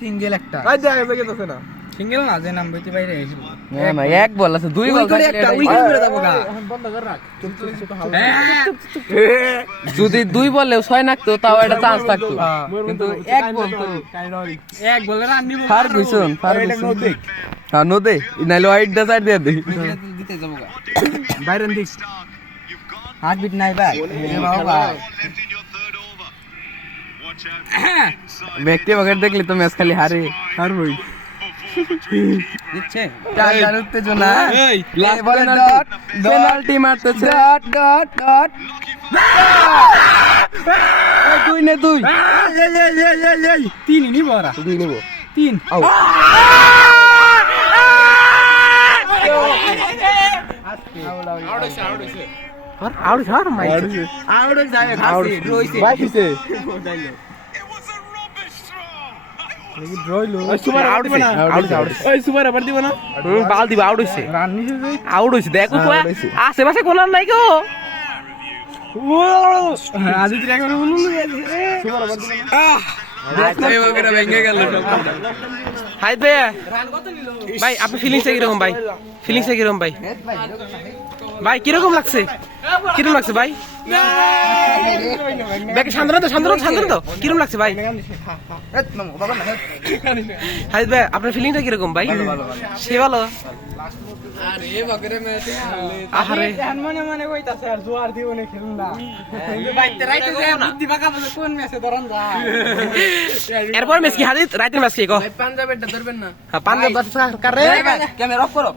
single একটা I দেখা গেছে না সিঙ্গেল না যে নাম বইতে বাইরে এসেছিল না না এক বল আছে দুই বল করে একটা উইকেট করে দেবো গা এখন বন্ধ কর রাখ চুপ চুপ চুপ যদি দুই বলেও 6 নাকতো তাও একটা চান্স থাকতো কিন্তু এক বল তো এক বলে রান নিব ফার কইছন হ্যাঁ নদে নাইলে ওয়াইড দা সাইড দিয়ে দে দিতে যাবো গা বাইরেন দিস হার্টবিট নাই ভাই এ বাবা ব্যক্তি বগের দেখলে তো ম্যাচ খালি হারবই দিচ্ছে টান উত্তেজনা এই লাস্ট বলে পেনাল্টি মারতেছে ডট ডট ডট দুই নে দুই এই তিন নিব ওরা দুই নেব তিন আউ আউট হার মাই আউট যায় খাসি রইছে ভাই কিছে ড্রইলো সুপার আউট দিবে না আউট এই সুপার আবার দিব না বাল দিবা আউট হইছে রান নিছে যে আউট হইছে দেখো তো আশেপাশে কোন নাই গো আজি তুই একবার বলুন সুপার আবার দিব না ভেঙে গেল হাই বে ভাই আপনি ফিলিংস কিরকম ভাই ফিলিংস কিরকম ভাই ভাই কিরকম লাগছে ভাই ব্যাকে শান্ত তো কিরকম লাগছে ভাই হাই বে আপনার ফিলিংটা কিরকম ভাই সে ভালো আরে মনে মনে কইতাছে আর জোয়ার দিব না খেলুন না বাইতে রাইতে যায় বুদ্ধি বাঁকা বলে কোন ম্যাচে ধরন যায় এরপর ম্যাচ কি হাজির রাইতের ম্যাচ কি কো পাঞ্জাবেরটা ধরবেন না পাঞ্জাব দর্শক কারে ক্যামেরা অফ করো